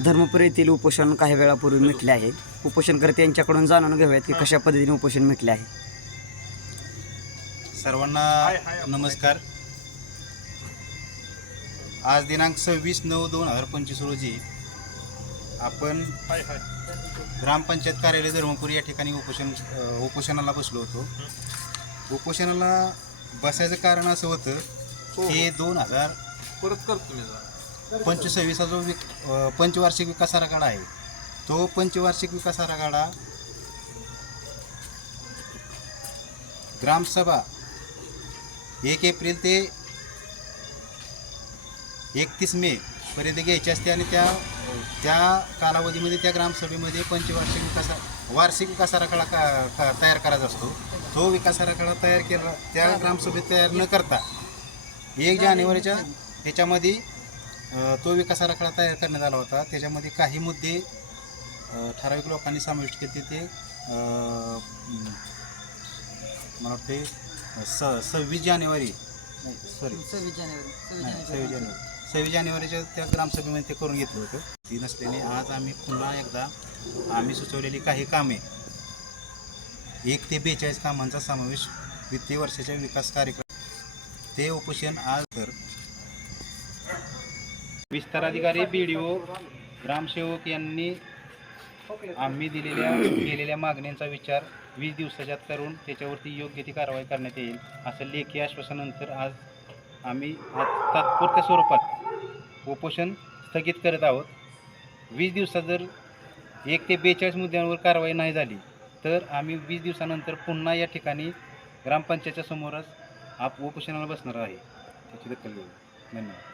धर्मपुर येथील उपोषण काही वेळापूर्वी मिटले आहे. उपोषणकर्ते यांच्याकडून जाणून घेऊयात की कशा पद्धतीने उपोषण मिटले आहे. सर्वांना नमस्कार. आज दिनांक 26/9/2025 रोजी आपण ग्रामपंचायत कार्यालय धर्मपुर या ठिकाणी उपोषणाला बसलो होतो. उपोषणाला बसायचं कारण असं होतं की 2025 जो पंचवार्षिक विकास आराखडा आहे, तो पंचवार्षिक विकास आराखडा ग्रामसभा 1 एप्रिल ते 31 मे पर्यंत घ्यायची असते आणि त्या कालावधीमध्ये त्या ग्रामसभेमध्ये वार्षिक विकास आराखडा तयार करायचा असतो. तो विकास आराखडा तयार केला त्या ग्रामसभेत तयार न करता 1 जानेवारीच्या ह्याच्यामध्ये तो विकास आराखडा तयार करण्यात आला होता. त्याच्यामध्ये काही मुद्दे ठराविक लोकांनी समाविष्ट केले. ते मला वाटते 26 जानेवारीच्या त्या ग्रामसभेमध्ये ते करून घेतलं होतं. ती नसल्याने आज आम्ही पुन्हा एकदा आम्ही सुचवलेली काही कामे 1 ते 42 कामांचा समावेश वित्तीय वर्षाच्या विकास कार्यक्रम ते उपोषण आज विस्तार अधिकारी, BDO, ग्रामसेवक यांनी आम्ही केलेल्या मागण्यांचा विचार 20 दिवसाच्या आत करून त्याच्यावरती योग्य ती कारवाई करण्यात येईल असं लेखी आश्वासनानंतर आज आम्ही तात्पुरत्या स्वरूपात उपोषण स्थगित करत आहोत. 20 दिवसात जर 1 ते 42 मुद्द्यांवर कारवाई नाही झाली तर आम्ही 20 दिवसानंतर पुन्हा या ठिकाणी ग्रामपंचायतच्या समोरच उपोषणाला बसणार आहे. त्याची दखल घेऊ. धन्यवाद.